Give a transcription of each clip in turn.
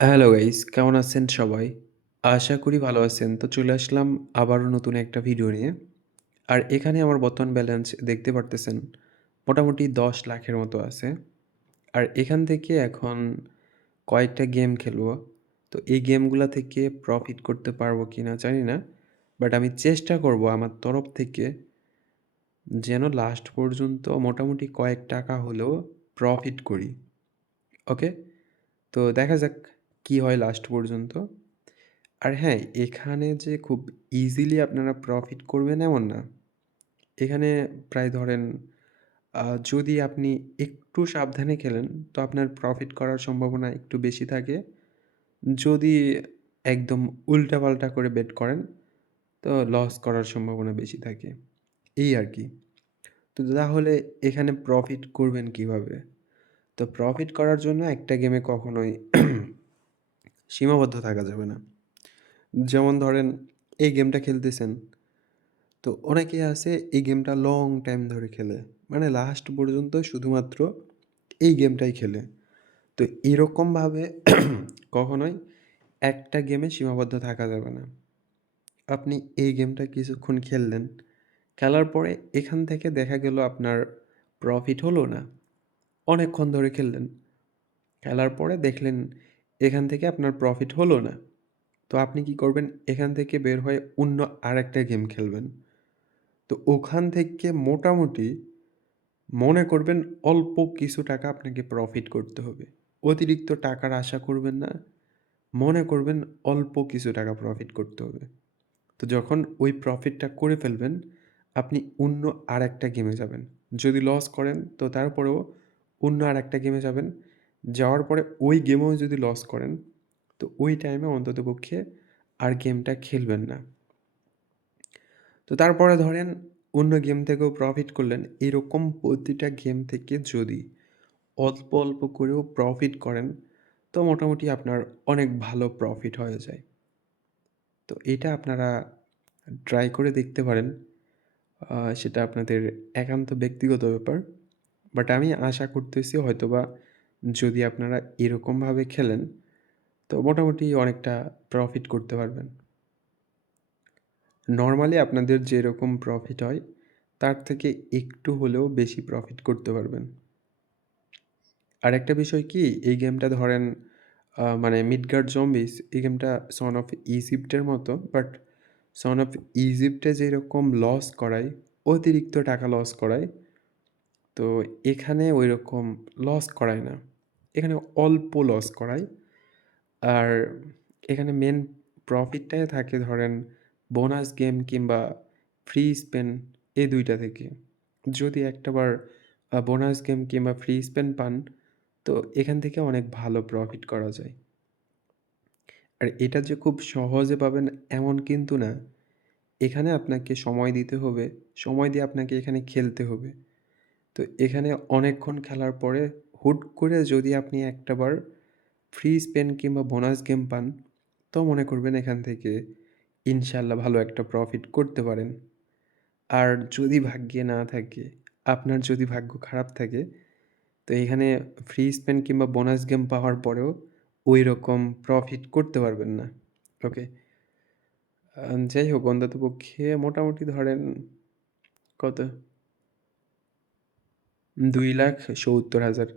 Hello guys, কেমন আছেন সবাই? আশা করি ভালো আছেন। তো চলে আসলাম আবারও নতুন একটা ভিডিও নিয়ে। আর এখানে আমার বর্তমান ব্যালেন্স দেখতে পারতেছেন মোটামুটি ১০ লাখের মতো আছে। আর এখান থেকে এখন কয়েকটা গেম খেলবো। তো এই গেমগুলা থেকে প্রফিট করতে পারবো কিনা জানি না। বাট আমি চেষ্টা করব আমার তরফ থেকে যেন লাস্ট পর্যন্ত মোটামুটি কয়েক টাকা হলেও প্রফিট করি। ওকে? তো দেখা যাক কি হয় লাস্ট পর্যন্ত। আর হ্যাঁ, এখানে যে খুব ইজিলি আপনারা প্রফিট করবেন এমন না। এখানে প্রায় ধরেন যদি আপনি একটু সাবধানে খেলেন তো আপনার প্রফিট করার সম্ভাবনা একটু বেশি থাকে। যদি একদম উল্টাপাল্টা করে বেট করেন তো লস করার সম্ভাবনা বেশি থাকে। এই আরকি। তো তাহলে এখানে প্রফিট করবেন কিভাবে? তো প্রফিট করার জন্য একটা গেমে কখনোই সীমাবদ্ধ থাকা যাবে না। যেমন ধরেন এই গেমটা খেলতেছেন, তো অনেকেই আছে এই গেমটা লং টাইম ধরে খেলে। মানে লাস্ট পর্যন্ত শুধুমাত্র এই গেমটাই খেলে। তো এরকমভাবে কখনোই একটা গেমে সীমাবদ্ধ থাকা যাবে না। আপনি এই গেমটা কিছুক্ষণ খেললেন, খেলার পরে এখান থেকে দেখা গেল আপনার প্রফিট হলো না। অনেকক্ষণ ধরে খেললেন, খেলার পরে দেখলেন এখান থেকে আপনার প্রফিট হলো না। তো আপনি কি করবেন? এখান থেকে বের হয়ে অন্য আরেকটা গেম খেলবেন। তো ওখান থেকে মোটামুটি মনে করবেন অল্প কিছু টাকা আপনাকে প্রফিট করতে হবে। অতিরিক্ত টাকার আশা করবেন না। মনে করবেন অল্প কিছু টাকা প্রফিট করতে হবে। তো যখন ওই প্রফিটটা করে ফেলবেন, আপনি অন্য আরেকটা গেমে যাবেন। যদি লস করেন তো তারপরেও অন্য আরেকটা গেমে যাবেন। যাওয়ার পরে ওই গেমেও যদি লস করেন, তো ওই টাইমে অন্ততপক্ষে আর গেমটা খেলবেন না। তো তারপরে ধরেন অন্য গেম থেকেও প্রফিট করলেন। এরকম প্রতিটা গেম থেকে যদি অল্প, অল্প করেও প্রফিট করেন, তো মোটামুটি আপনার অনেক ভালো প্রফিট হয়ে যায়। তো এটা আপনারা ট্রাই করে দেখতে পারেন। সেটা আপনাদের একান্ত ব্যক্তিগত ব্যাপার। বাট আমি আশা করতেছি হয়তোবা যদি আপনারা এরকমভাবে খেলেন, তো মোটামুটি অনেকটা প্রফিট করতে পারবেন। নরমালি আপনাদের যেরকম প্রফিট হয়, তার থেকে একটু হলেও বেশি প্রফিট করতে পারবেন। আরেকটা বিষয় কি, এই গেমটা ধরেন মানে মিডগার্ড জম্বিস এই গেমটা সন অফ ইজিপ্টের মতো। বাট সন অফ ইজিপ্টে যেরকম লস করায়, অতিরিক্ত টাকা লস করায়, তো এখানে ঐরকম লস করায় না। এখানে অল্প লস করায়। আর এখানে মেন প্রফিটটাই থাকে ধরেন বোনাস গেম কিংবা ফ্রি স্পেন এই ২ টা থেকে। যদি একটাবার বোনাস গেম কিংবা ফ্রি স্পেন পান, তো এখান থেকে অনেক ভালো প্রফিট করা যায়। আর এটা যে খুব সহজে পাবেন এমন কিন্তু না। এখানে আপনাকে সময় দিতে হবে। সময় দিয়ে আপনাকে এখানে খেলতে হবে। তো এখানে অনেকক্ষণ খেলার পরে হুট করে যদি আপনি একটাবার ফ্রি স্পেন কিংবা বোনাস গেম পান, তো মনে করবেন এখান থেকে ইনশাআল্লাহ ভালো একটা প্রফিট করতে পারেন। আর যদি ভাগ্যে না থাকে, আপনার যদি ভাগ্য খারাপ থাকে, তো এখানে ফ্রি স্পেন কিংবা বোনাস গেম পাওয়ার পরেও ঐরকম প্রফিট করতে পারবেন না। ওকে? যাই হোক অন্ততপক্ষে মোটামুটি ধরেন কত? ২,৭০,০০০।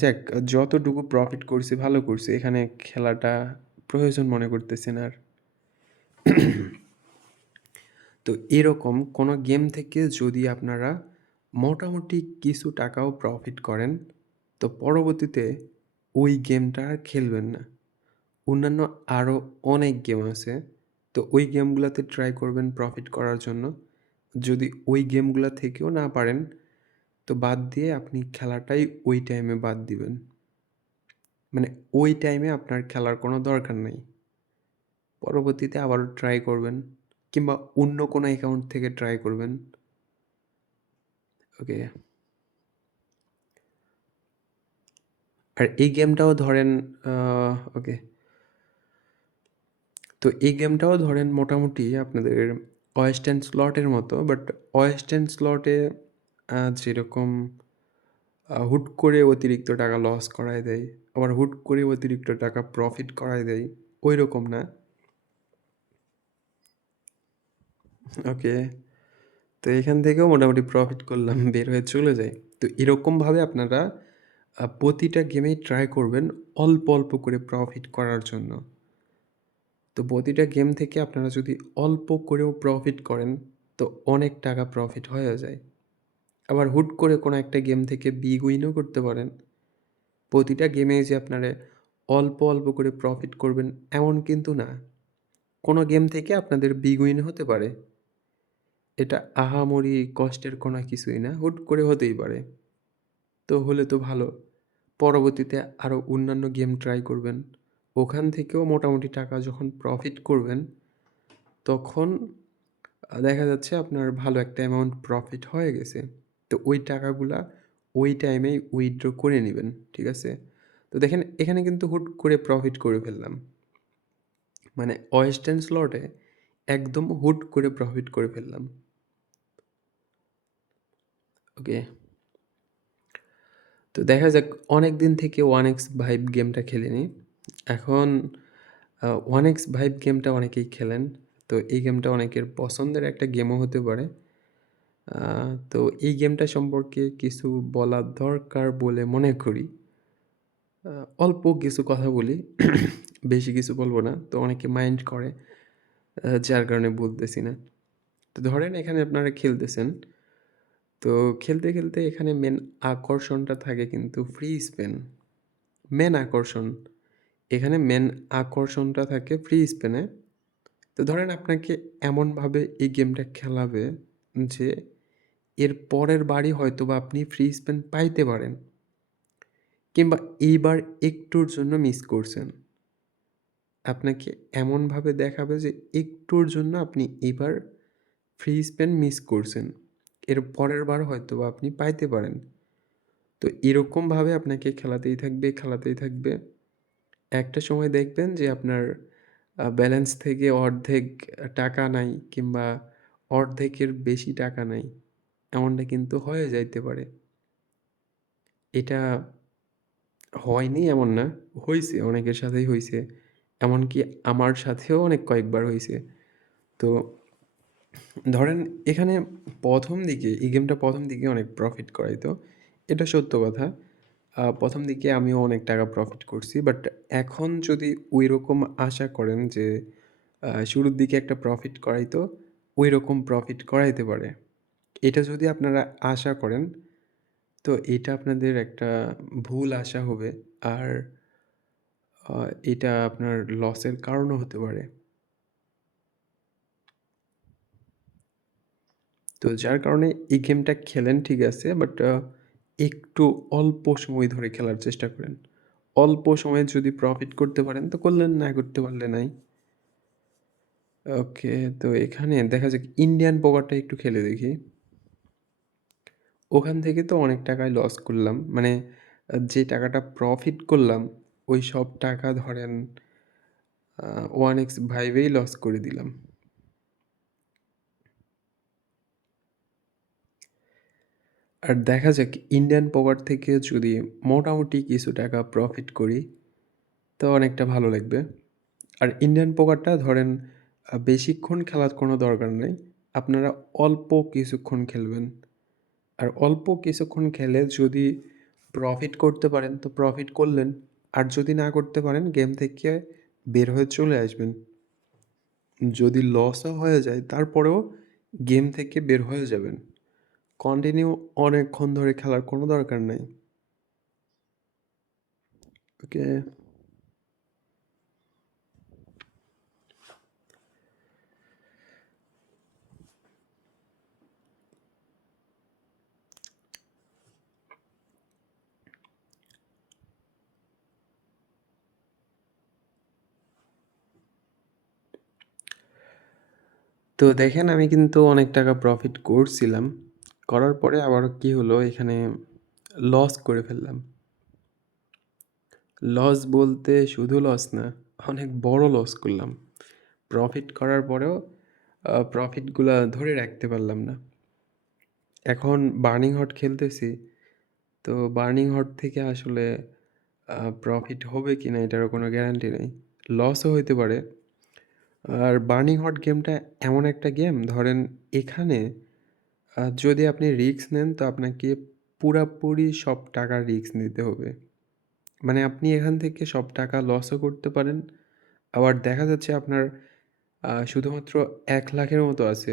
যাক যতটুকু প্রফিট করছি ভালো করছি। এখানে খেলাটা প্রয়োজন মনে করতেছি না আর। তো এরকম কোনো গেম থেকে যদি আপনারা মোটামুটি কিছু টাকাও প্রফিট করেন, তো পরবর্তীতে ওই গেমটা আর খেলবেন না। অন্যান্য আরও অনেক গেম আছে। তো ওই গেমগুলাতে ট্রাই করবেন প্রফিট করার জন্য। যদি ওই গেমগুলা থেকেও না পারেন, তো বাদ দিয়ে আপনি খেলাটাই ওই টাইমে বাদ দিবেন। মানে ওই টাইমে আপনার খেলার কোনো দরকার নাই। পরবর্তীতে আবারও ট্রাই করবেন কিংবা অন্য কোনো অ্যাকাউন্ট থেকে ট্রাই করবেন। ওকে। আর এই গেমটাও ধরেন আ ওকে। তো এই গেমটাও ধরেন মোটামুটি আপনাদের ওয়েস্টার্ন স্লটের মতো। বাট ওয়েস্টার্ন স্লটে যেরকম হুট করে অতিরিক্ত টাকা লস করায় দেয়। আবার হুট করে অতিরিক্ত টাকা প্রফিট করায় দেয়। ঐরকম না। ওকে। তো এখান থেকেও মোটামুটি প্রফিট করলাম, বের হয়ে চলে যাই। তো এরকমভাবে আপনারা প্রতিটা গেমেই ট্রাই করবেন অল্প, অল্প করে প্রফিট করার জন্য। তো প্রতিটা গেম থেকে আপনারা যদি অল্প করেও প্রফিট করেন, তো অনেক টাকা প্রফিট হয়ে যায়। আবার হুট করে কোনো একটা গেম থেকে বিগ উইনও করতে পারেন। প্রতিটা গেমেই যে আপনারা অল্প, অল্প করে প্রফিট করবেন এমন কিন্তু না। কোনো গেম থেকে আপনাদের বিগ উইন হতে পারে। এটা আহামরি কষ্টের কোনো কিছুই না। হুট করে হতেই পারে। তো হলে তো ভালো। পরবর্তীতে আরও অন্যান্য গেম ট্রাই করবেন। ওখান থেকেও মোটামুটি টাকা যখন প্রফিট করবেন, তখন দেখা যাচ্ছে আপনার ভালো একটা অ্যামাউন্ট প্রফিট হয়ে গেছে। তো ওই টাকাগুলা ওই টাইমেই উইথড্র করে নিবেন। ঠিক আছে? তো দেখেন এখানে কিন্তু হুট করে প্রফিট করে ফেললাম। মানে ওয়েস্টার্ন স্লটে একদম হুট করে প্রফিট করে ফেললাম। ওকে। তো দেখা যাক অনেকদিন থেকে 1x ভাইব গেমটা খেলিনি। এখন 1x ভাইব গেমটা অনেকেই খেলেন। তো এই গেমটা অনেকের পছন্দের একটা গেমও হতে পারে। তো এই গেমটা সম্পর্কে কিছু বলা দরকার বলে মনে করি। অল্প কিছু কথা বলি। বেশি কিছু বলব না। তো অনেকে মাইন্ড করে। যার কারণে বলতেছি না। তো ধরেন এখানে আপনারা খেলতেছেন। তো খেলতে, খেলতে এখানে মেন আকর্ষণটা থাকে কিন্তু ফ্রি স্পেন। মেন আকর্ষণ। এখানে মেন আকর্ষণটা থাকে ফ্রি স্পেনে। তো ধরেন আপনাকে এমনভাবে এই গেমটা খেলাবে যে এর পরের বারই হয়তোবা আপনি ফ্রি স্পেন পাইতে পারেন। কিংবা এইবার একটুর জন্য মিস করছেন। আপনাকে এমনভাবে দেখাবে যে একটুর জন্য আপনি এবার ফ্রি স্পেন মিস করছেন। এর পরের বার হয়তোবা আপনি পাইতে পারেন। তো এরকমভাবে আপনাকে খেলাতেই থাকবে, খেলাতেই থাকবে। একটা সময় দেখবেন যে আপনার ব্যালেন্স থেকে অর্ধেক টাকা নাই কিংবা অর্ধেকের বেশি টাকা নাই। এমনটা কিন্তু হয়ে যাইতে পারে। এটা হয়নি এমন না, হইছে অনেকের সাথেই হইছে। এমনকি আমার সাথেও অনেক কয়েকবার হইছে। তো ধরেন এখানে ১ম দিকে এই গেমটা ১ম দিকে অনেক প্রফিট করাইতো। এটা সত্য কথা। ১ম দিকে আমিও অনেক টাকা প্রফিট করছি। বাট এখন যদি ঐরকম আশা করেন যে শুরুর দিকে একটা প্রফিট করাইতো, ঐরকম প্রফিট করাইতে পারে। এটা যদি আপনারা আশা করেন, তো এটা আপনাদের একটা ভুল আশা হবে। আর আ এটা আপনার লসের কারণও হতে পারে। তো যার কারণে এই গেমটা খেলেন ঠিক আছে। বাট একটু অল্প সময় ধরে খেলার চেষ্টা করেন। অল্প সময়ে যদি প্রফিট করতে পারেন তো করলেন, না করতে পারলে নাই। ওকে, তো এখানে দেখা যাক ইন্ডিয়ান পোকারটা একটু খেলে দেখি। ওখান থেকে তো অনেক টাকাই লস করলাম। মানে যে টাকাটা প্রফিট করলাম, ওই সব টাকা ধরেন 1x ভাইবেই লস করে দিলাম। আর দেখা যাক ইন্ডিয়ান পোকার থেকে যদি মোটামুটি কিছু টাকা প্রফিট করি, তো অনেকটা ভালো লাগবে। আর ইন্ডিয়ান পোকারটা ধরেন বেশিক্ষণ খেলার কোনো দরকার নেই। আপনারা অল্প কিছুক্ষণ খেলবেন। আর অল্প কিছুক্ষণ খেলে যদি প্রফিট করতে পারেন তো প্রফিট করলেন। আর যদি না করতে পারেন গেম থেকে বের হয়ে চলে আসবেন। যদি লসও হয়ে যায় তারপরেও গেম থেকে বের হয়ে যাবেন। কন্টিনিউ অনেকক্ষণ ধরে খেলার কোনো দরকার নাই। ওকে। তো দেখেন আমি কিন্তু অনেক টাকা প্রফিট করছিলাম। করার পরে আবার কি হলো এখানে লস করে ফেললাম। লস বলতে শুধু লস না, অনেক বড় লস করলাম। প্রফিট করার পরেও প্রফিটগুলা ধরে রাখতে পারলাম না। এখন বার্নিং হট খেলতেছি। তো বার্নিং হট থেকে আসলে প্রফিট হবে কিনা এটারও কোনো গ্যারান্টি নেই। লসও হইতে পারে। আর বার্নিং হট গেমটা এমন একটা গেম ধরেন এখানে যদি আপনি রিস্ক নেন তো আপনাকে পুরাপুরি সব টাকার রিস্ক নিতে হবে। মানে আপনি এখান থেকে সব টাকা লসও করতে পারেন। আবার দেখা যাচ্ছে আপনার শুধুমাত্র ১,০০,০০০ এর মতো আছে।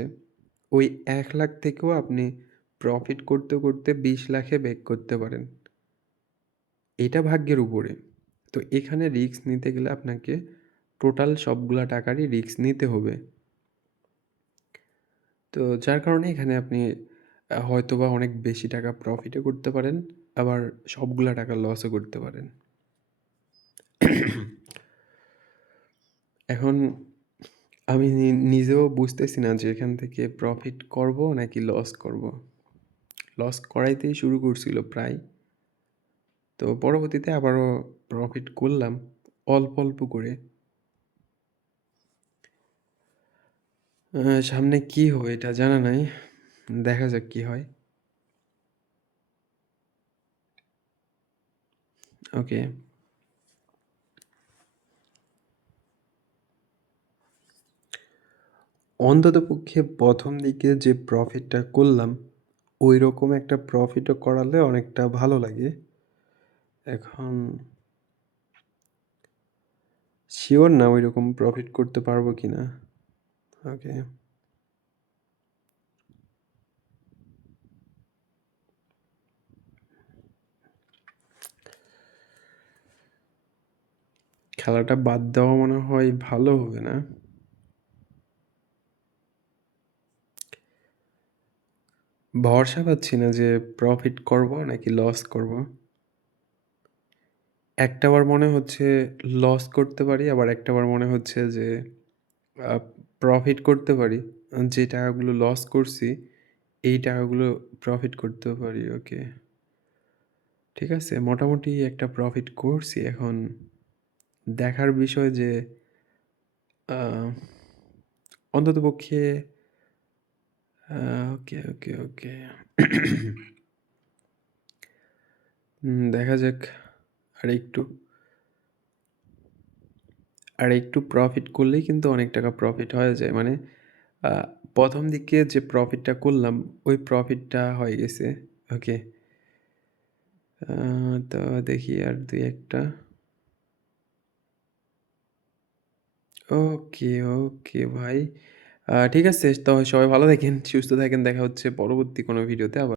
ওই ১,০০,০০০ থেকেও আপনি প্রফিট করতে, করতে ২০,০০,০০০ এ ব্যাক করতে পারেন। এটা ভাগ্যের উপরে। তো এখানে রিস্ক নিতে গেলে আপনাকে টোটাল সবগুলা টাকারই রিস্ক নিতে হবে। তো যার কারণে এখানে আপনি হয়তোবা অনেক বেশি টাকা প্রফিটও করতে পারেন, আবার সবগুলা টাকা লসও করতে পারেন। এখন আমি নিজেও বুঝতেছি না যে এখান থেকে প্রফিট করব নাকি লস করব। লস করাইতেই শুরু করছিল প্রায়। তো পরবর্তীতে আবারও প্রফিট করলাম অল্প, অল্প করে। সামনে কি হবে এটা জানা নাই। দেখা যাক কি হয়। ওকে। অন্ততপক্ষে ১ম দিকে যে প্রফিটটা করলাম, ঐরকম একটা প্রফিটও করালে অনেকটা ভালো লাগে। এখন সিওর না ঐরকম প্রফিট করতে পারবো কিনা। ওকে। খেলাটা বাদ দেওয়া মনে হয় ভালো হবে না? ভরসা পাচ্ছি না যে প্রফিট করব নাকি লস করব। একটাবার মনে হচ্ছে লস করতে পারি, আবার একটাবার মনে হচ্ছে যে আ প্রফিট করতে পারি। যে টাকাগুলো লস করছি, এই টাকাগুলো প্রফিট করতেও পারি। ওকে। ঠিক আছে, মোটামুটি একটা প্রফিট করছি। এখন দেখার বিষয় যে আ অন্ততপক্ষে আ ওকে, ওকে, ওকে। দেখা যাক আরেকটু, আরেকটু প্রফিট করলেই কিন্তু অনেক টাকা প্রফিট হয়ে যায়। মানে আ ১ম দিকে যে প্রফিটটা করলাম, ওই প্রফিটটা হয়ে গেছে। ওকে। আ তো দেখি আর ২-১ টা। ওকে, ওকে ভাই। ঠিক আছে। তো সবাই ভালো থাকেন, সুস্থ থাকেন। দেখা হচ্ছে পরবর্তী কোনো ভিডিওতে আবার।